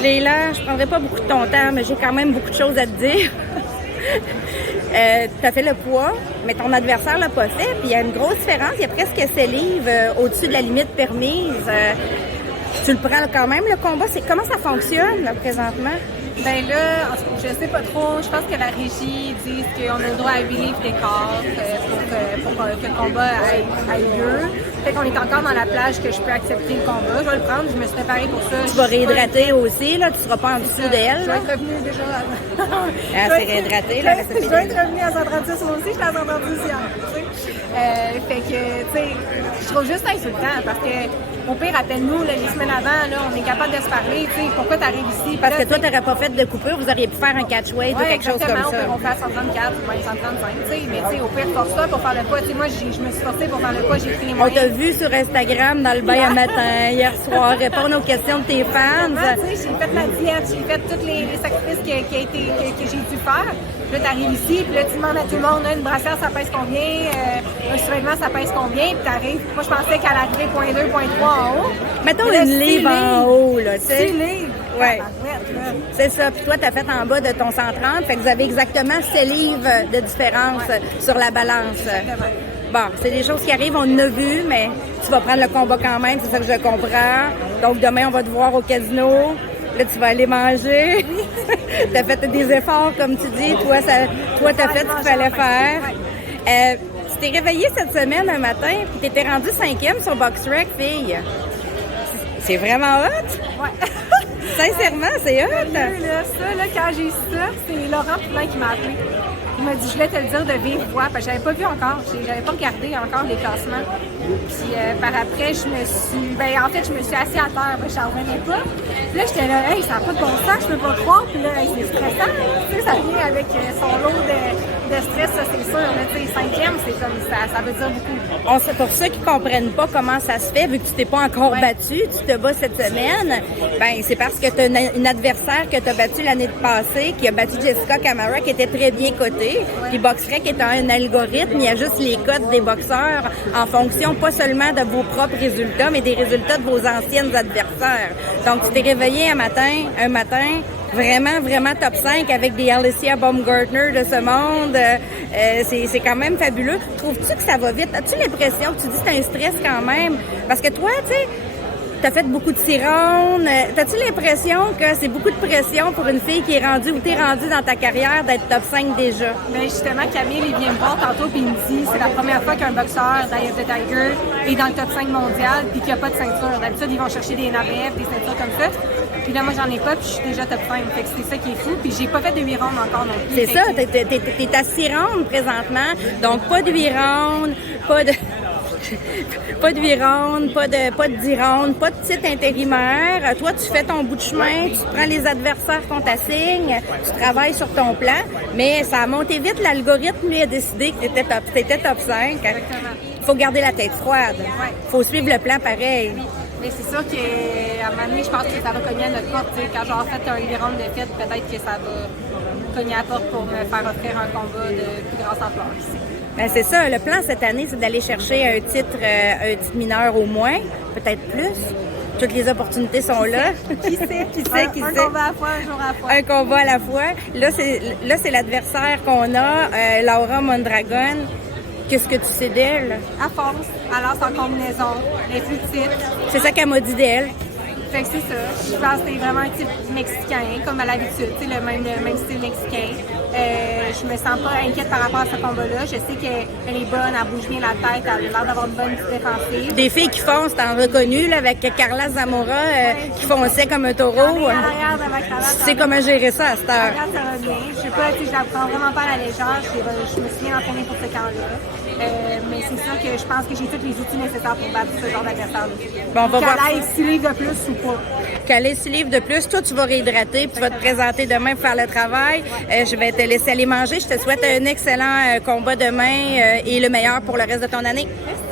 Leila, je prendrai pas beaucoup de ton temps, mais j'ai quand même beaucoup de choses à te dire. Tu as fait le poids, mais ton adversaire l'a pas fait, puis il y a une grosse différence. Il y a presque 7 livres au-dessus de la limite permise. Tu le prends quand même, le combat. Comment ça fonctionne, là, présentement? Ben là, je sais pas trop. Je pense que la régie dit qu'on a le droit à 8 livres d'écart pour que le combat ait lieu. Fait qu'on est encore dans la plage que je peux accepter le combat. Je vais le prendre, je me suis préparée pour ça. Tu vas réhydrater aussi, là. Tu seras pas en dessous d'elle, Je là. vais être revenue déjà avant. Ah, c'est réhydraté, là. Je dois être revenue à 136, moi aussi, j'étais à 136 hier. Fait que, tu sais, je trouve juste insultant parce que, au pire, appelle-nous les semaines avant, là, on est capable de se parler, tu sais, pourquoi t'arrives ici? Parce que toi, t'aurais pas fait de coupure, vous auriez pu faire un catch-weight ou quelque chose comme ça. On fait à 134 ou même 135, tu sais, mais tu sais, au pire, force-toi pour faire le poids. Tu sais, moi, je me suis forcée pour faire le poids, j'ai pris les On moyens. t'a vu sur Instagram dans le bain un matin, hier soir, répondre aux questions de tes fans. Tu sais, j'ai fait la diète, j'ai fait tous les sacrifices que j'ai dû faire. Puis là, t'arrives ici, puis là, tu demandes à tout le monde, une brassière, ça pèse combien, un survêtement, ça pèse combien, puis t'arrives. Moi, je pensais qu'elle arrivait 0.2, 0.3 en haut. Mettons une livre en haut, là, tu sais. 6 livres. Ouais. C'est ça. Puis toi, t'as fait en bas de ton 130, fait que vous avez exactement 7 livres de différence sur la balance. Exactement. Bon, c'est des choses qui arrivent, on en a vu, mais tu vas prendre le combat quand même, c'est ça que je comprends. Donc demain, on va te voir au casino. Là, tu vas aller manger. Tu as fait des efforts, comme tu dis. Toi, tu as fait ce qu'il fallait faire. Tu t'es réveillée cette semaine un matin, puis tu étais rendue 5e sur BoxRec, fille. C'est vraiment hot? Ouais. Sincèrement, c'est hot. Ça, quand j'ai ça, c'est Laurent Poulin qui m'a appelé. Il m'a dit, je voulais te le dire de vive voix, parce que j'avais pas vu encore, j'avais pas regardé encore les classements. Puis par après, je me suis assise à terre, je n'en revenais pas. Puis là, j'étais là, hey, ça n'a pas de bon sens, je peux pas croire. Puis là, hey, c'est stressant, tu sais, ça vient avec son lot de stress, ça c'est sûr. Mais tu sais, 5e, c'est comme ça veut dire beaucoup. Pour ceux qui comprennent pas comment ça se fait, vu que tu t'es pas encore battu, tu te bats cette semaine, ben c'est parce que tu as une adversaire que tu as battue l'année passée, qui a battu Jessica Camara, qui était très bien cotée. Puis BoxRec est un algorithme, il y a juste les cotes des boxeurs en fonction pas seulement de vos propres résultats, mais des résultats de vos anciennes adversaires. Donc, tu t'es réveillé un matin, vraiment top 5 avec des Alicia Baumgartner de ce monde. C'est quand même fabuleux. Trouves-tu que ça va vite? As-tu l'impression que tu dis que c'est un stress quand même? Parce que toi, tu sais, t'as fait beaucoup de 6 rounds. T'as-tu l'impression que c'est beaucoup de pression pour une fille qui est rendue ou t'es rendue dans ta carrière d'être top 5 déjà? Bien, justement, Camille, il vient me voir tantôt puis il me dit c'est la première fois qu'un boxeur d'Eye of the Tiger est dans le top 5 mondial puis qu'il n'y a pas de ceinture. D'habitude, ils vont chercher des NABF, des ceintures comme ça. Puis là, moi, j'en ai pas puis je suis déjà top 5. Fait que c'est ça qui est fou. Puis j'ai pas fait de 8 rounds encore non plus. C'est ça, t'es à 6 rounds présentement. Donc, pas de 8 rounds, pas de 8 rounds, pas de 10 rounds, pas de titre intérimaire. Toi, tu fais ton bout de chemin, tu prends les adversaires qu'on t'assigne, tu travailles sur ton plan, mais ça a monté vite. L'algorithme, lui, a décidé que t'étais top 5. Il faut garder la tête froide. Il faut suivre le plan pareil. Mais c'est sûr qu'à un moment donné, je pense que ça va cogner à notre porte. T'sais. Quand j'aurai fait un 8 rounds de fête, peut-être que ça va cogner à la porte pour me faire offrir un combat de plus grande ampleur ici. Ben c'est ça, le plan cette année, c'est d'aller chercher un titre mineur au moins, peut-être plus. Toutes les opportunités sont là. Qui sait? Un combat à la fois, un jour à la fois. Un combat à la fois. Là, c'est l'adversaire qu'on a, Laura Mondragon. Qu'est-ce que tu sais d'elle? À force, elle lance en combinaison, elle est plus petite. C'est ça qu'elle m'a dit d'elle. Fait que c'est ça. Je pense que c'est vraiment un type mexicain, comme à l'habitude, le même style mexicain. Je me sens pas inquiète par rapport à ce combat-là. Je sais qu'elle est bonne, elle bouge bien la tête, elle a l'air d'avoir une bonne défensive. Des filles qui foncent, t'en reconnu, là, avec Carla Zamora, qui fonçait comme un taureau. C'est comment gérer ça à cette heure? Regarde, ça va bien. Je sais pas, je la prends vraiment pas à la légère. Je me suis bien entraînée pour ce camp-là. Mais c'est sûr que je pense que j'ai tous les outils nécessaires pour battre ce genre d'adversaire. Bon, on va voir. Qu'elle aille 6 livres de plus ou pas. Qu'elle ait 6 livres de plus. Toi, tu vas réhydrater, puis tu vas te présenter demain pour faire le travail. Je vais te laisser aller manger. Je te souhaite un excellent combat demain et le meilleur pour le reste de ton année. Merci.